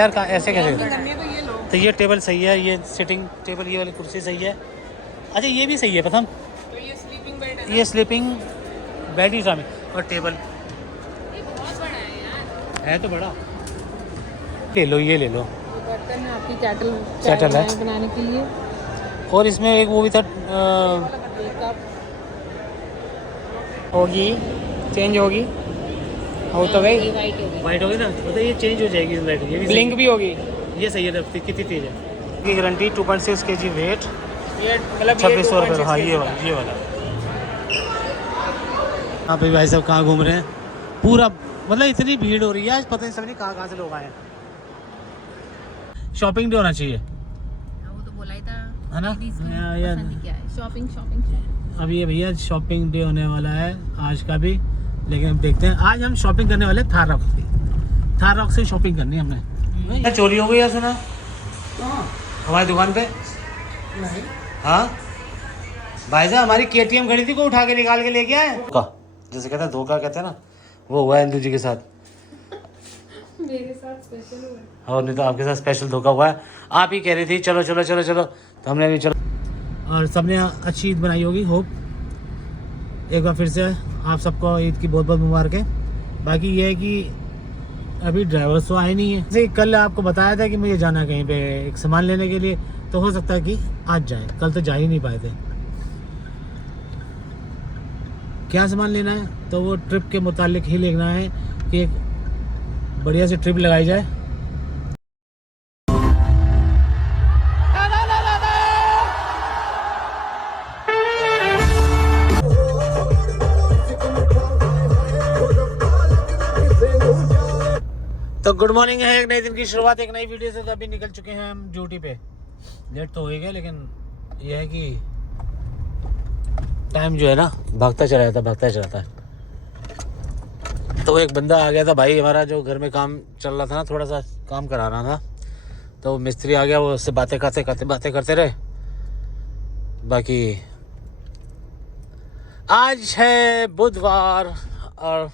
यार कहाँ ऐसे कैसे? करनी है तो ये लो। तो ये टेबल सही है, ये सिटिंग टेबल, ये वाली कुर्सी सही है। अच्छा ये भी सही है प्रथम, तो ये स्लीपिंग बेड है ना? ये स्लीपिंग बेड ही सामने और टेबल ये बहुत बड़ा है यार। है तो बड़ा। ले लो ये ले लो। ये बर्तन है आपकी कैटल कैटल है। बनाने के लिए। और इसमें एक वो भी था एक कप होगी, चेंज होगी, हो तो गई। ये वाइट होगी, वाइट होगी ना, मतलब ये चेंज हो जाएगी लाइट। ये भी ब्लिंक भी होगी। ये सही है, रफ्ती कितनी तेज है। की गारंटी 2.6 kg वेट, ये मतलब 2600 रुपये। हाँ ये वाला, ये वाला। हाँ भाई भाई साहब कहाँ घूम रहे हैं पूरा, मतलब इतनी भीड़ हो रही है आज, पता नहीं समझ नहीं कहाँ से लोग आए हैं। शॉपिंग भी होना चाहिए, वो तो बोला ही था है ना यार। क्या है, शॉपिंग शॉपिंग। अब ये भैया शॉपिंग डे होने वाला है आज का भी, लेकिन हम देखते हैं। आज हम शॉपिंग करने वाले थार रॉक से, थार रॉक से शॉपिंग करनी है हमने। चोरी हो गई है सुना हमारी दुकान पे? नहीं हाँ भाई साहब, हमारी KTM खड़ी थी, को उठा के निकाल के लेके आए। जैसे कहते हैं धोखा कहते हैं ना, वो हुआ है इंदू जी के साथ। मेरे साथ स्पेशल हुआ है। और नहीं तो आपके साथ स्पेशल धोखा हुआ है। आप ही कह रही थी चलो चलो चलो चलो, तो हमने नहीं चलो। और सबने अच्छी ईद बनाई होगी, होप। एक बार फिर से आप सबको ईद की बहुत बहुत मुबारक है। बाकी ये है कि अभी ड्राइवर तो आए नहीं है। जैसे कल आपको बताया था कि मुझे जाना कहीं पे एक सामान लेने के लिए, तो हो सकता है कि आज जाए, कल तो जा ही नहीं पाए थे। क्या सामान लेना है तो वो ट्रिप के मुतालिक ही लेना है कि एक बढ़िया सी ट्रिप लगाई जाए। तो गुड मॉर्निंग है, एक नए दिन की शुरुआत, एक नई वीडियो से। तो अभी निकल चुके हैं हम ड्यूटी पे। लेट तो हो ही गया, लेकिन यह है कि टाइम जो है ना भागता चला जाता है। तो एक बंदा आ गया था भाई हमारा, जो घर में काम चल रहा था ना, थोड़ा सा काम कराना था, तो मिस्त्री आ गया, वो उससे बातें करते रहे। बाकी आज है बुधवार और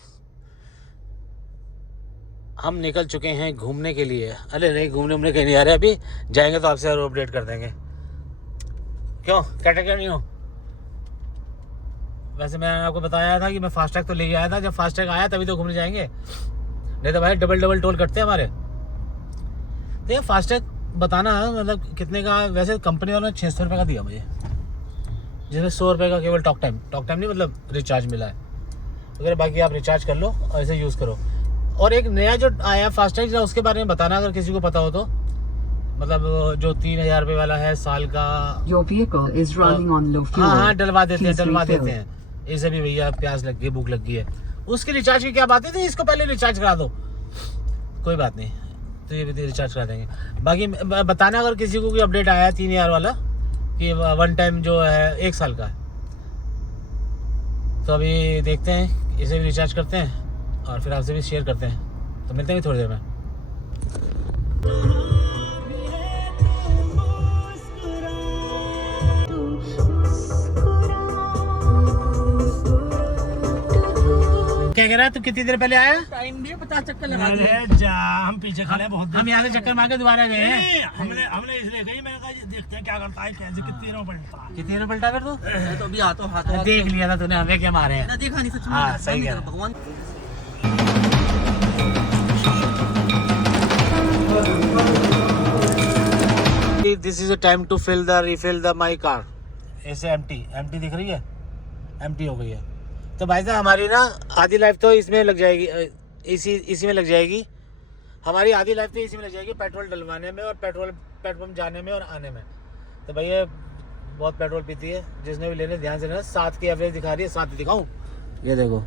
हम निकल चुके हैं घूमने के लिए। अरे नहीं, घूमने कहीं नहीं आ रहे, अभी जाएंगे तो आपसे और अपडेट कर देंगे। क्यों क्या नहीं हो? वैसे मैंने आपको बताया था कि मैं फास्टैग तो लेके आया था, जब फास्टैग आया तभी तो घूमने जाएंगे, नहीं तो भाई डबल टोल कटते हैं हमारे। तो ये फास्टैग बताना मतलब कितने का, वैसे कंपनी वालों ने 600 रुपये का दिया मुझे, जिसमें 100 रुपये का केवल टॉक टाइम नहीं मतलब रिचार्ज मिला है। अगर बाकी आप रिचार्ज कर लो और इसे यूज़ करो। और एक नया जो आया फास्टैग, उसके बारे में बताना अगर किसी को पता हो तो, मतलब जो 3000 रुपये वाला है साल का। Your vehicle is running on low fuel. हाँ डलवा देते Please हैं। इसे भी भैया प्यास लग गई, भूख लग गई है, उसके रिचार्ज की क्या बात है, तो इसको पहले रिचार्ज करा दो, कोई बात नहीं, तो ये भी रिचार्ज करा देंगे। बाकी बताना अगर किसी को कोई अपडेट आया 3000 वाला कि वन टाइम जो है 1 साल का है, तो अभी देखते हैं, इसे भी रिचार्ज करते हैं और फिर आपसे भी शेयर करते हैं। तो मिलते हैं थोड़ी देर में। क्या कह रहा है तू, कितनी देर पहले आया? टाइम भी 50 चक्कर लगा दिए। अरे जा, हम पीछे खड़े हैं बहुत देर। हम यहाँ से चक्कर मार के दोबारा गए हैं। नहीं, हमने इसलिए कही, मैंने कहा देखते हैं क्या करता है, कैसे कितनी देर में पलटता है। कितनी देर पलटा फिर तू? तो अभी हाथों देख लिया था तूने, हमें क्या मारे हैं। देखा नहीं सच में। हाँ सही कह रहा है। भगवान। This is a time to refill the my car. ऐसे एम्प्टी दिख रही है, एम्प्टी हो गई है। तो भाई साहब हमारी ना आधी लाइफ तो इसमें लग जाएगी, इसी में लग जाएगी। हमारी आधी लाइफ तो इसी में लग जाएगी, पेट्रोल डलवाने में और पेट्रोल पंप जाने में और आने में। तो भैया बहुत पेट्रोल पीती है, जिसने भी लेने ध्यान से लेना। 7 की एवरेज दिखा रही है, 7 दिखाऊं? ये देखो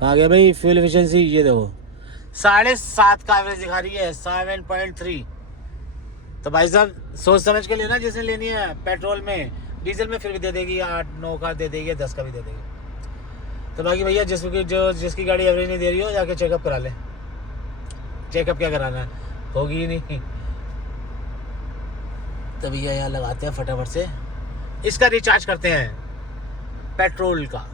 कहाँ गया भाई फ्यूल एफिशिएंसी, ये देखो 7.5 का एवरेज दिखा रही है, 7.3। तो भाई साहब सोच समझ के लेना, जिसने लेनी है पेट्रोल में, डीजल में फिर भी दे देगी 8-9 का दे देगी, 10 का भी दे देगी। तो बाकी भैया जिसकी गाड़ी एवरेज नहीं दे रही हो, जाके चेकअप करा ले। चेकअप क्या कराना है, होगी ही नहीं। तो भैया यहाँ लगाते हैं फटाफट से, इसका रिचार्ज करते हैं पेट्रोल का।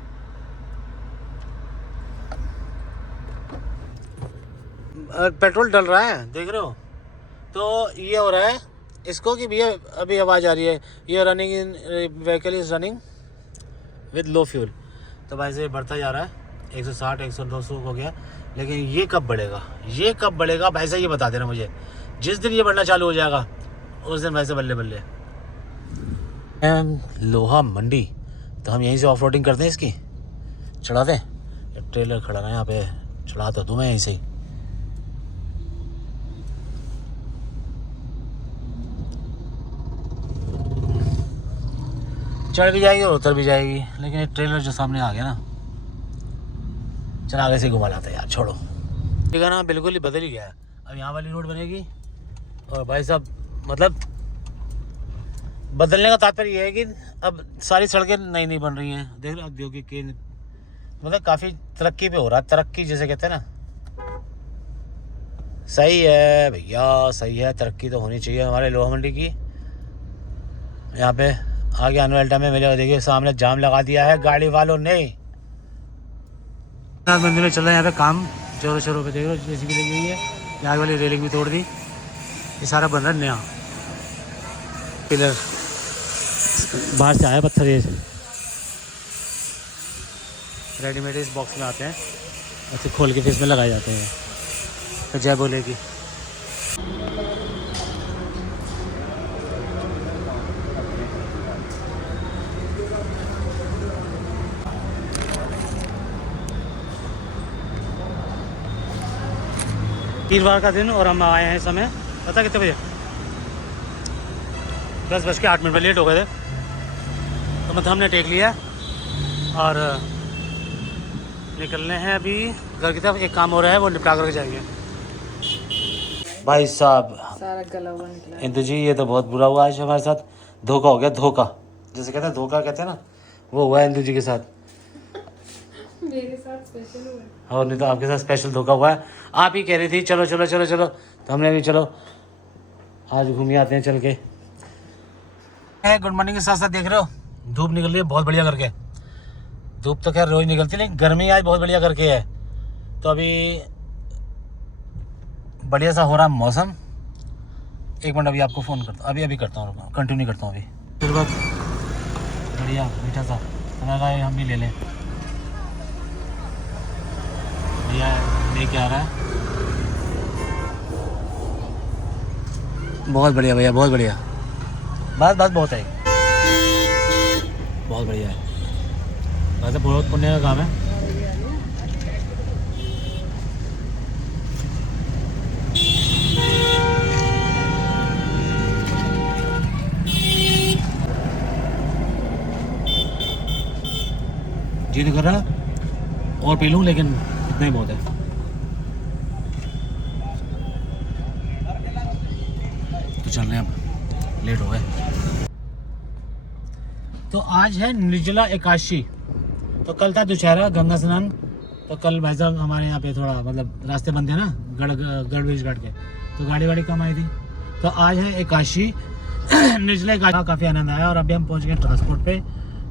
पेट्रोल डल रहा है, देख रहे हो। तो ये हो रहा है इसको कि भैया अभी आवाज़ आ रही है, ये running in vehicle is running with low fuel. तो भाई से बढ़ता जा रहा है, 160 100 हो गया। लेकिन ये कब बढ़ेगा, ये कब बढ़ेगा भाई साहब, ये बता देना मुझे। जिस दिन ये बढ़ना चालू हो जाएगा उस दिन भाई से बल्ले बल्ले। लोहा मंडी, तो हम यहीं से ऑफ रोडिंग करते हैं, इसकी चढ़ा दें। ट्रेलर खड़ा है यहाँ पे, चढ़ा तो दूँ मैं यहीं से ही। चढ़ भी जाएगी और उतर भी जाएगी, लेकिन ये ट्रेलर जो सामने आ गया ना, चल आगे से घुमा लाता है यार, छोड़ो। ठीक है ना, बिल्कुल ही बदल ही गया है। अब यहाँ वाली रोड बनेगी और भाई साहब मतलब बदलने का तात्पर्य ये है कि अब सारी सड़कें नई नहीं बन रही हैं। देख लो औद्योगिक के मतलब काफ़ी तरक्की पे हो रहा है, तरक्की जिसे कहते हैं ना। सही है भैया, सही है, तरक्की तो होनी चाहिए हमारे लोहा मंडी की। यहाँ पे आगे आने वाले टाइम में मिलेगा। देखिए सामने जाम लगा दिया है गाड़ी वालों ने। मंदिर में चल रहा है यहाँ पे काम जोरों शोरों पे, देख लो जैसी भी लगी हुई है। यहाँ वाली रेलिंग भी तोड़ दी, ये सारा बन रहा है नया। पिलर बाहर से आया पत्थर, ये रेडीमेड इस बॉक्स में आते हैं, ऐसे खोल के फिर इसमें लगाए जाते हैं। तो जय बोलेगी। वीरवार का दिन और हम आए हैं समय पता कितने बजे, 10:08 पर लेट हो गए थे। तो मतलब हमने टेक लिया और निकलने हैं अभी घर की तरफ। एक काम हो रहा है वो निपटा करके जाएंगे। भाई साहब सारा गला हुआ निकला। इंदु जी ये तो बहुत बुरा हुआ आज हमारे साथ, धोखा हो गया, धोखा जैसे कहते हैं, धोखा कहते हैं ना, वो हुआ है इंदु जी के साथ। मेरे साथ स्पेशल हुआ है। और नहीं तो आपके साथ स्पेशल धोखा हुआ है। आप ही कह रही थी चलो चलो चलो चलो, तो हमने भी चलो आज घूम आते हैं चल के। गुड मॉर्निंग के साथ साथ देख रहे हो धूप निकल रही है बहुत बढ़िया करके। धूप तो खैर रोज निकलती है, लेकिन गर्मी आज बहुत बढ़िया करके है। तो अभी बढ़िया सा हो रहा मौसम। एक मिनट अभी आपको फ़ोन करता हूँ, अभी करता हूँ, कंटिन्यू करता हूँ अभी। फिर बाद बढ़िया मीठा सा हमारा हम भी ले लें। भैया लेके आ रहा है, बहुत बढ़िया भैया, बहुत बढ़िया। बात बहुत है, बहुत बढ़िया है। वैसे बहुत पुण्य का काम है। जी नहीं कर रहा और पी लूँ, लेकिन इतना ही बहुत है। तो चल रहे हैं, अब लेट हो गए। तो आज है निर्जला एकादशी, तो कल था दुशहरा गंगा स्नान। तो कल भाई साहब हमारे यहाँ पे थोड़ा मतलब रास्ते बंद है ना, गढ़ ब्रिज घाट के, तो गाड़ी वाड़ी कम आई थी। तो आज है एकादशी निर्जला एकादशी, काफ़ी आनंद आया। और अभी हम पहुँच गए ट्रांसपोर्ट पे,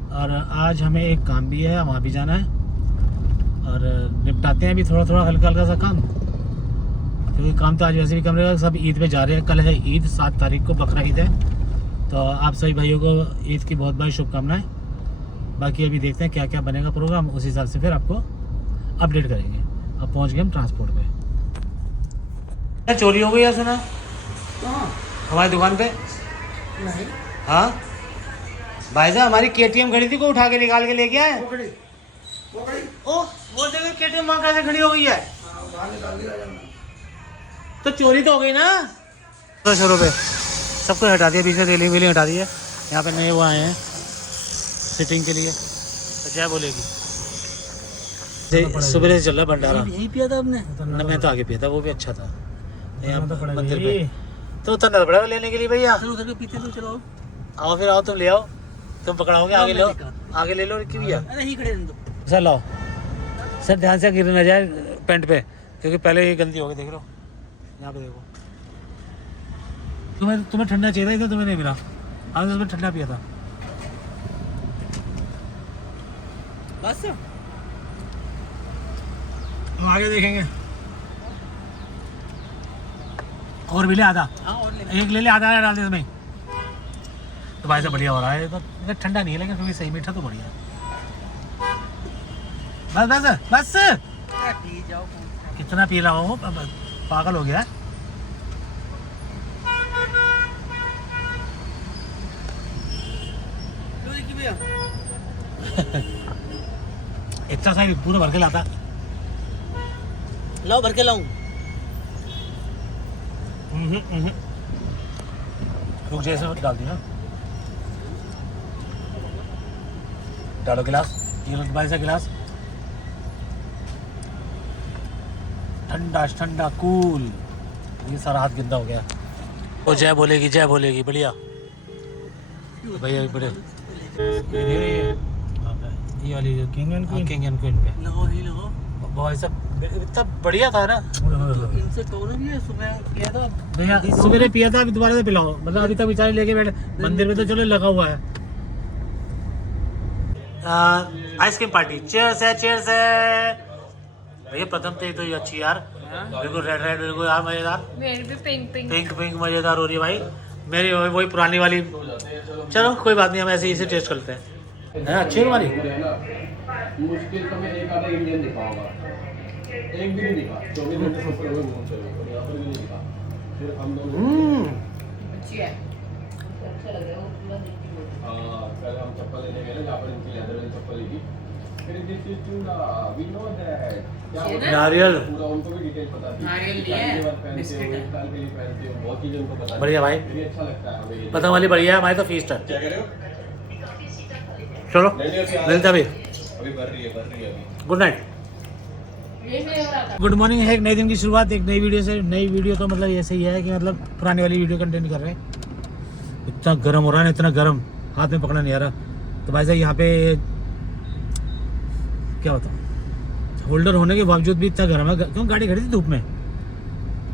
और आज हमें एक काम भी है, वहाँ भी जाना है और निपटाते हैं अभी थोड़ा हल्का सा काम, क्योंकि काम तो आज वैसे भी कम रहेगा। सब ईद पे जा रहे हैं, कल है ईद, 7 तारीख को बकरा ईद है। तो आप सभी भाइयों को ईद की बहुत बहुत शुभकामनाएं। बाकी अभी देखते हैं क्या क्या बनेगा प्रोग्राम, उस हिसाब से फिर आपको अपडेट करेंगे। अब पहुंच गए हम ट्रांसपोर्ट पे। चोरी हो गई है सुना हमारी दुकान पे? नहीं। हाँ भाई साहब, हमारी KTM खड़ी थी, को उठा के निकाल के ले गया है। ओ वो देखो KTM वहाँ कैसे खड़ी हो गई है। तो चोरी तो हो गई ना। तो शुरू पे सबको हटा दिया, बीच में रेलिंग वेलिंग हटा दी है। यहाँ पे नए वो आए हैं सिटिंग के लिए। तो जय बोलेगी। सुबह से चल रहा भंडारा। यही पिया था आपने? ना मैं तो आगे पिया था, वो भी अच्छा था। यहाँ मंदिर पे तो उतरना पड़ेगा लेने के लिए भैया। उधर के पीते तो चलो आओ, फिर आओ, तुम ले आओ, तुम पकड़ाओगे, आगे लो, आगे ले लो कि भैया। नहीं खड़े दो सर लाओ सर, ध्यान से गिर ना जाए पेंट पे, क्योंकि पहले ये गंदी हो गई। देख लो यहाँ पे, देखो तुम्हें ठंडा चाहिए था, तुम्हें नहीं मिला। आज उसमें ठंडा पिया था। बस हम आगे देखेंगे। और भी ले आधा, एक ले ले, आधा डाल दे इसमें। तो भाई से बढ़िया हो रहा है, तो ठंडा नहीं है लेकिन फिर भी सही, मीठा तो बढ़िया है। बस बस बस, कितना पी रहा हो, पागल हो गया। इतना सा पूरा भर के लाता, लो भर के लाऊं। रुक जैसे डाल दिया, डालो गिलास, ये लो भाई सा गिलास, ठंडा ठंडा कूल। ये सारा हाथ गंदा हो गया। वो जय बोलेगी, जय बोलेगी, बढ़िया भैया बड़े। ये वाली किंग एंड क्वीन पे भाई साहब इतना बढ़िया था ना। इनसे टोन भी है, सुबह किया था भैया, सवेरे पिया था, अभी दोबारा से पिलाओ, मतलब अभी तक बेचारे लेके बैठे मंदिर में, तो चलो लगा हुआ है। आइसक्रीम पार्टी, चीयर्स है, चीयर्स है भैया। प्रथम तो ये अच्छी यार, बिल्कुल रेड रेड, बिल्कुल यार मजेदार। मेरी भी पिंक पिंक पिंक पिंक मजेदार हो रही है भाई। मेरी वही पुरानी वाली। चलो कोई बात नहीं, हम ऐसे ही इसे टेस्ट करते हैं। है अच्छी है हमारी। मुश्किल तो मैं एक आधा इंडियन दिखाऊंगा, एक भी नहीं दिखा, 24 घंटे से ऊपर घूम चले और यहाँ पर भी नहीं दिखा। फिर हम दोनों अच्छी है, अच्छा लग रहा है वो पूरा देख के। हाँ, कल हम चप्पल लेने गए ना, जहाँ पर इनकी लेदर वाली चप्पल ली। फिर this is to we know that नारियल, पूरा उनको भी डिटेल पता थी। नारियल नहीं है, बिस्किट है, साल के लिए पहनते हो, बहुत चीजें उनको पता। बढ़िया भाई, ये अच्छा लगता है हमें। पतंग वाली बढ़िया है, हमारी तो फीस्ट है। क्या कह रहे हो? चलो मिलते अभी, अभी भर रही है अभी। Good night, good morning. है एक नए दिन की शुरुआत, एक नई वीडियो से। नई वीडियो तो मतलब ऐसे ही है कि मतलब पुरानी वाली वीडियो कंटेंट कर रहे हैं। इतना गर्म हो रहा है ना, इतना गर्म, हाथ में पकड़ा नहीं आ रहा। तो भाई साहब यहाँ पे क्या होता है, होल्डर होने के बावजूद भी इतना गर्म है, क्यों गाड़ी खड़ी थी धूप में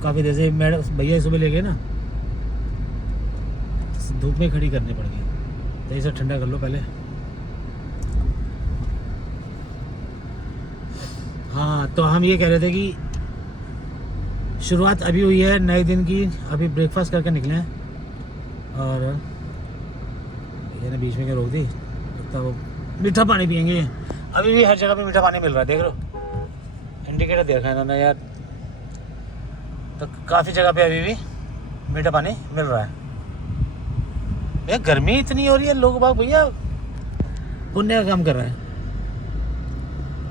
काफ़ी देर से। मैडम भैया सुबह ले गए ना, धूप में खड़ी करनी पड़ गई। तो ये सब ठंडा कर लो पहले। हाँ, तो हम ये कह रहे थे कि शुरुआत अभी हुई है नए दिन की, अभी ब्रेकफास्ट करके निकले हैं। और ये ना बीच में क्या रोक दी, तो मीठा पानी पियेंगे। अभी भी हर जगह पे मीठा पानी मिल रहा है, देख लो, इंडिकेटर दे रखा है इन्होंने यार। तो काफ़ी जगह पे अभी भी मीठा पानी मिल रहा है। भैया गर्मी इतनी हो रही है, लोग बाग भैया पुण्य का काम कर रहे हैं।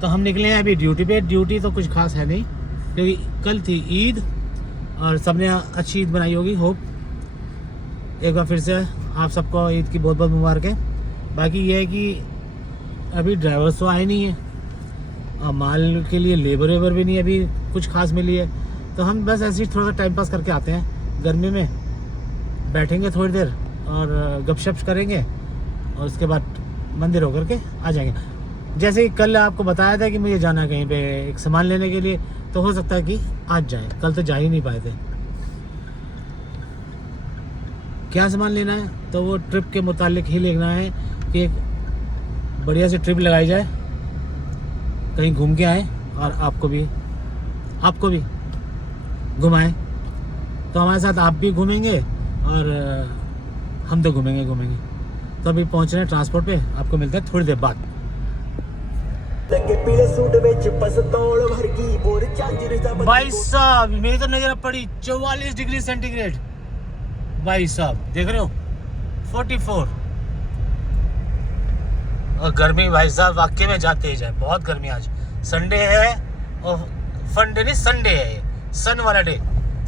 तो हम निकले हैं अभी ड्यूटी पे। ड्यूटी तो कुछ खास है नहीं, क्योंकि कल थी ईद और सबने अच्छी ईद बनाई होगी, होप। एक बार फिर से आप सबको ईद की बहुत बहुत मुबारकें। बाकी ये है कि अभी ड्राइवर्स तो आए नहीं है और माल के लिए लेबर वेबर भी नहीं अभी कुछ खास मिली है। तो हम बस ऐसे ही थोड़ा सा टाइम पास करके आते हैं गर्मी में, बैठेंगे थोड़ी देर और गपशप करेंगे और उसके बाद मंदिर होकर के आ जाएंगे। जैसे कि कल आपको बताया था कि मुझे जाना है कहीं पे एक सामान लेने के लिए, तो हो सकता है कि आज जाए, कल तो जा ही नहीं पाए थे। क्या सामान लेना है, तो वो ट्रिप के मुतालिक ही लेना है कि एक बढ़िया सी ट्रिप लगाई जाए, कहीं घूम के आए और आपको भी घुमाएं। तो हमारे साथ आप भी घूमेंगे और हम तो घूमेंगे। तो अभी पहुँच रहे हैं ट्रांसपोर्ट पे, आपको मिलता है थोड़ी देर बाद। भाई साहब मेरी तो नजर पड़ी 44 डिग्री सेंटीग्रेड। भाई साहब देख रहे हो 44, और गर्मी भाई साहब वाकई में जाते ही जाए, बहुत गर्मी। आज संडे है और फंडे नहीं, संडे है, ये सन वाला डे।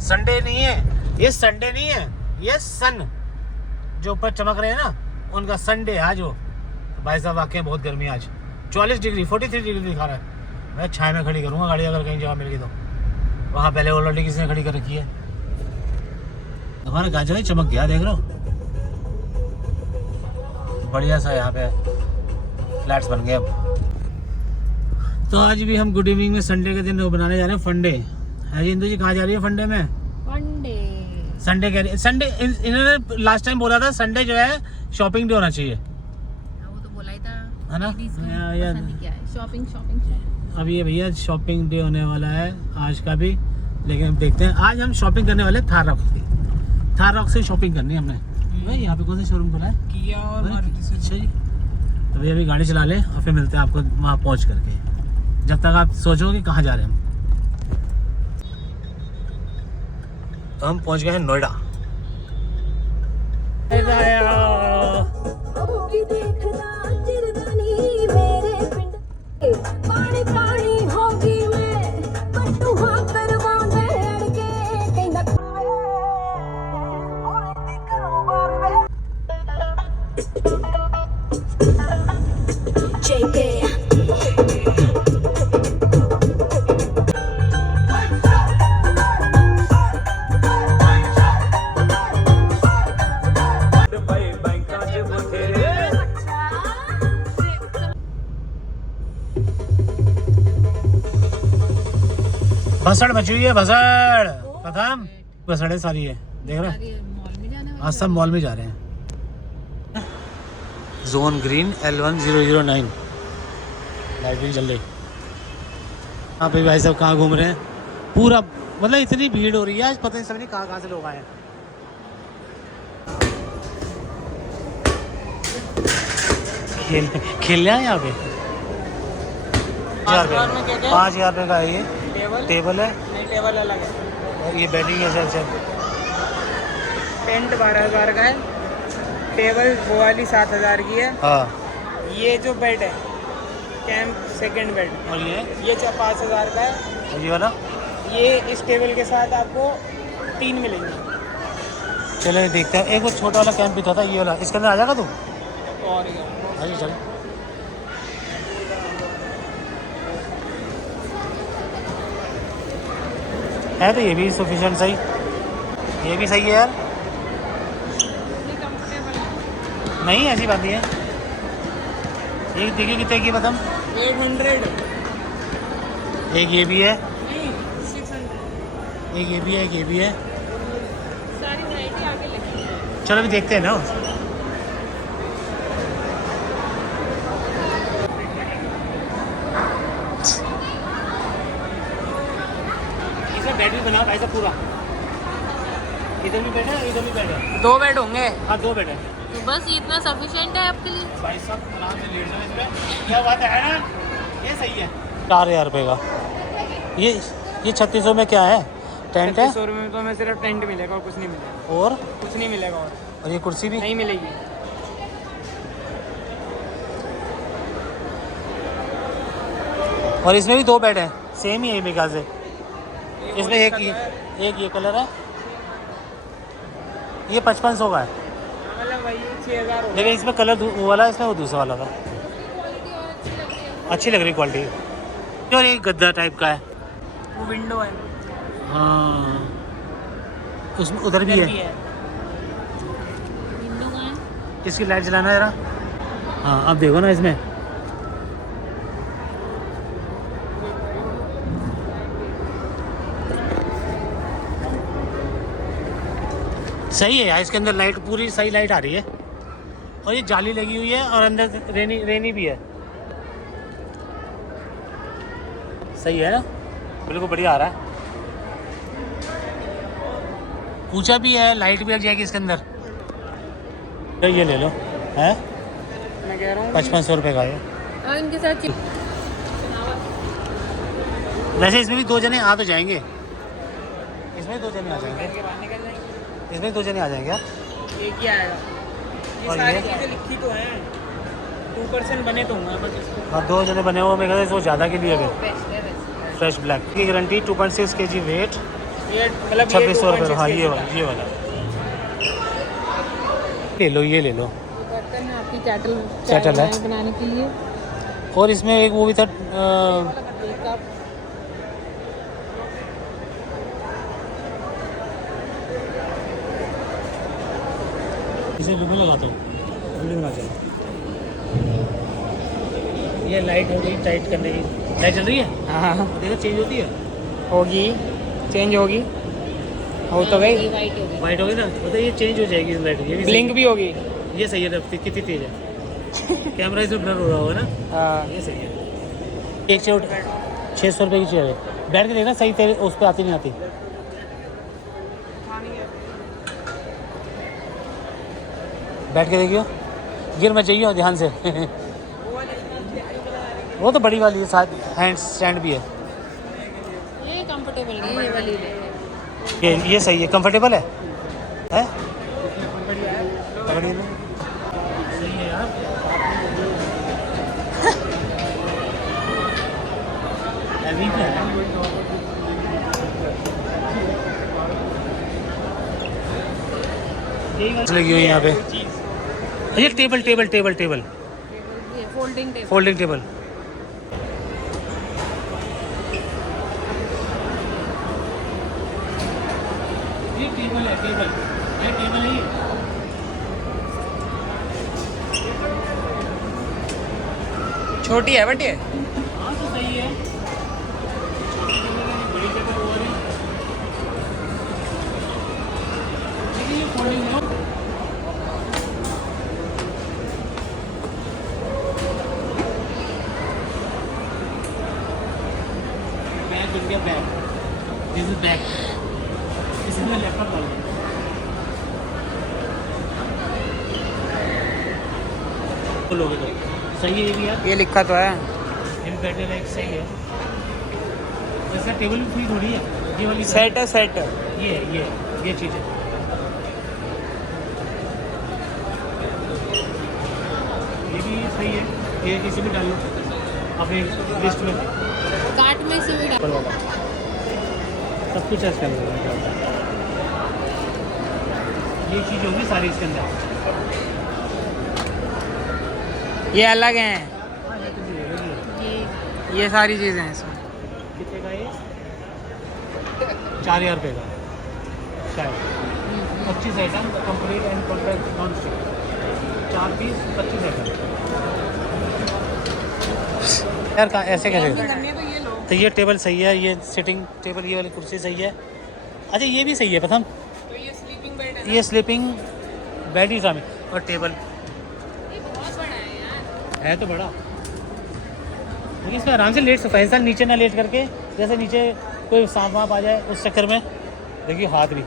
संडे नहीं है ये, संडे नहीं है ये, सन जो ऊपर चमक रहे हैं ना, उनका संडे आज हो। भाई साहब वाकई बहुत गर्मी आज, 44 डिग्री 43 डिग्री दिखा रहा है। मैं छाया में खड़ी करूँगा गाड़ी, अगर कहीं जगह मिल गई तो। वहाँ पहले ऑलरेडी किसी ने खड़ी कर रखी है। हमारा गाजर ही चमक गया, देख लो, बढ़िया सा यहाँ पे फ्लैट्स बन गए अब। तो आज भी हम गुड इवनिंग में संडे के दिन बनाने जा रहे हैं फंडे। है जी इंदु जी, कहाँ जा रही है फंडे में? फंडे संडे कह रही है। संडे इन्होंने लास्ट टाइम बोला था संडे जो है शॉपिंग डे होना चाहिए, वो तो बोला ही था, है ना यार। शॉपिंग अब ये भैया शॉपिंग डे होने वाला है आज का भी, लेकिन अब देखते हैं। आज हम शॉपिंग करने वाले थार रॉक की। थार रॉक से शॉपिंग करनी है हमने। भाई यहाँ पे कौन सा शोरूम खुला है? किया और मारुति से। अच्छा जी, तो भैया अभी गाड़ी चला ले और फिर मिलते हैं आपको वहाँ पहुँच करके। जब तक आप सोचोगे कहाँ जा रहे हैं हम। तो हम पहुँच गए हैं नोएडा। भसड़ मची हुई है, भसड़ खत्म। भसड़े सारी है, देख रहे हैं। आज सब मॉल में जा रहे हैं। जोन ग्रीन L1009 लाइट भी जल रही। हाँ भाई, भाई साहब कहाँ घूम रहे हैं पूरा, मतलब इतनी भीड़ हो रही है आज, पता नहीं सब नहीं कहाँ से लोग आए हैं। खेल रहे हैं यहाँ पे। 5,000 रुपये का है ये टेबल है। नहीं, टेबल अलग है। और ये बैटिंग है सर। टेंट 12,000 का है, टेबल वो वाली 7,000 की है। हाँ, ये जो बेड है कैंप सेकंड बेड, और ये 5,000 का है। और ये वाला, ये इस टेबल के साथ आपको 3 मिलेंगे। चलो देखते हैं। एक वो छोटा वाला कैंप भी था ये वाला, इसके अंदर आ जाएगा तू? और क्या, हाँ जी चल। है तो ये भी सफिशिएंट सही, ये भी सही है यार। नहीं ऐसी बात नहीं है। एक देखिए कितने की बताम। 800। एक ये भी है, नहीं 600। एक ये भी है, एक ये भी है। सारी वैरायटी आगे लगी है। चलो अभी देखते हैं ना। इसमें बेड भी बना भाई साहब पूरा। इधर भी बेड है, इधर भी बेड है। 2 बेड होंगे। हाँ 2 बेड है। तो बस ये इतना सफिशिएंट है आपके लिए? भाई साहब आराम से लेट जाओ इसमें। क्या बात है ना, ये सही है। 4,000 रुपये का ये 3600 में क्या है? टेंट है। 3600 में तो हमें सिर्फ टेंट मिलेगा और कुछ नहीं मिलेगा। और कुछ नहीं मिलेगा और ये कुर्सी भी नहीं मिलेगी। और इसमें भी 2 बेड है, सेम ही है मेरे ख्याल से। इसमें एक ये कलर है, ये 5500 का है। मतलब वही 6,000 हो गया। लेकिन इसमें कलर वो वाला, इसमें वो दूसरा वाला था। अच्छी लग रही क्वालिटी। और ये गद्दा टाइप का है। वो विंडो है। हाँ, उसमें उधर भी है। विंडो का है। इसकी लाइट जलाना जरा। हाँ अब देखो ना इसमें। सही है यार, इसके अंदर लाइट पूरी सही लाइट आ रही है। और ये जाली लगी हुई है और अंदर रेनी भी है। सही है ना, बिल्कुल बढ़िया आ रहा है। ऊंचा भी है, लाइट भी लग जाएगी इसके अंदर। तो ये ले लो, है मैं कह रहा हूँ 5500 रुपये का है। और इनके साथ वैसे इसमें भी 2 जने आ तो जाएंगे। इसमें 2 जने आ जाएंगे। के बाहर निकल जाएंगे। इसमें 2 जने आ जाएंगे यार। एक ही आएगा। ये और सारी ये? चीज़ें लिखी तो हैं, 2% बने तो होंगे बस इसको। और 2 जने बने हुए, मेरे ख्याल से वो ज़्यादा के लिए गए। बेस्ट है वैसे। फ्रेश ब्लैक की गारंटी, 2.6 kg वेट, ये मतलब 2600 रुपये। हाँ ये वाला ले लो, ये ले लो। बर्तन है आपकी कैटल कैटल है। बनाने के लिए। और इसमें एक वो भी था एक कप इसे लुक लगाता हूँ, वीडियो बना चलो। ये लाइट हो गई टाइट करने की। लाइट चल रही है, हाँ देखो चेंज होती है। होगी, चेंज होगी। हो तो गई, वाइट हो गई। वाइट हो गई ना, मतलब ये चेंज हो जाएगी लाइट। ये भी ब्लिंक भी होगी। सही। ये सही है, कितनी तेज है। कैमरा इसमें ब्लर हो रहा होगा ना। हाँ ये सही है। एक चेयर 600 रुपये की चेयर है। बैठ के देखना सही तेरे उस पर आती नहीं आती। बैठ के देखियो, गिर मत जाइयो ध्यान से। वो तो बड़ी वाली है, साथ हैंड स्टैंड भी है। ये कंफर्टेबल नहीं है, ये वाली ले। ये सही है, कंफर्टेबल है, हैं? सही है यार। अभी क्या है? लगी हुई यहाँ पे। ये टेबल टेबल टेबल टेबल ये फोल्डिंग टेबल। Folding table. ये टेबल है, टेबल ये टेबल है। छोटी है बट ये हाँ तो सही है। बड़ी टेबल और है, लेकिन ये फोल्डिंग है। बैग बन गया, बैग। This is bag. इसमें लैपटॉप डाल दिया। तो लोगे तो सही है ये भी यार। ये लिखा तो है। ये भी बैठने लायक सही है। इसका टेबल भी फ्री थोड़ी है, ये वाली सेट है, सेट है। ये चीज़ है। ये भी सही है, ये इसे भी डाल लो अपने लिस्ट में। कार्ट में से भी डाल। ऊपर वाला सब कुछ है इसके अंदर। ये चीज़ होगी सारी इसके अंदर। ये अलग हैं, ये ये सारी चीज़ें हैं इसमें। कितने का ये? 4000 रुपये का शायद। 25 item complete and perfect non stick. 4 piece 25 item यार। कहाँ ऐसे कैसे? तो ये टेबल सही है, ये सिटिंग टेबल, ये वाली कुर्सी सही है। अच्छा ये भी सही है प्रथम। तो ये स्लीपिंग बेड है। ये स्लीपिंग बेड ही शामिल और टेबल ये बहुत बड़ा है यार। है तो बड़ा, लेकिन इसमें आराम से लेट सकता है इंसान, नीचे ना लेट करके। जैसे नीचे कोई सांप वाप आ जाए उस चक्कर में। देखिए हाथ भी,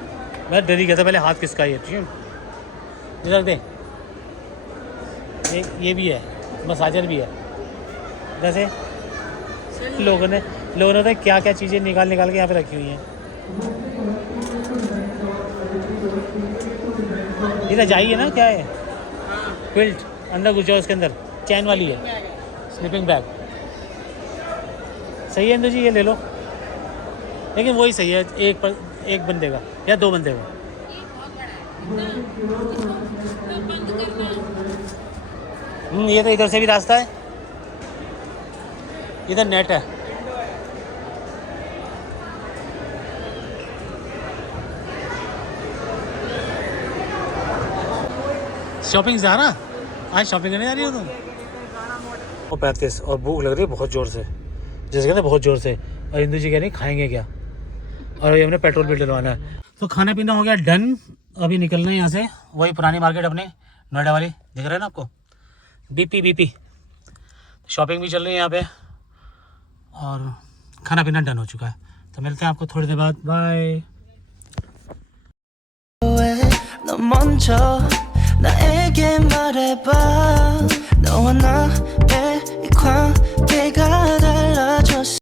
मैं डर ही गया था पहले, हाथ किसका है? इधर दे। ये भी है, मसाजर भी है। जैसे लोगों ने तो क्या क्या चीज़ें निकाल के यहाँ पे रखी हुई हैं। इधर जाइए ना, क्या है? क्विल्ट अंदर घुस जाओ, उसके अंदर चैन वाली है, स्लीपिंग बैग। सही है इंदु जी, ये ले लो। लेकिन वही सही है, एक बंदे का या 2 बंदे का। ये बहुत बड़ा है। इसको बंद करना। ये तो इधर से भी रास्ता है, इधर नेट है। शॉपिंग जा रहा? आज शॉपिंग करने जा रही हो तुम? और 35 और भूख लग रही है बहुत ज़ोर से, जैसे कहते हैं बहुत ज़ोर से। और इंदु जी कह रही खाएंगे क्या, और ये हमने पेट्रोल भी डलवाना है। तो खाना पीना हो गया डन। अभी निकलना है यहाँ से, वही पुरानी मार्केट अपने नोएडा वाली, दिख रहा है ना आपको, बीपी। शॉपिंग भी चल रही है यहाँ पे और खाना पीना डन हो चुका है। तो मिलते हैं आपको थोड़ी देर बाद, बाय। 너 먼저 나에게 말해봐 너와 나의 이 관계가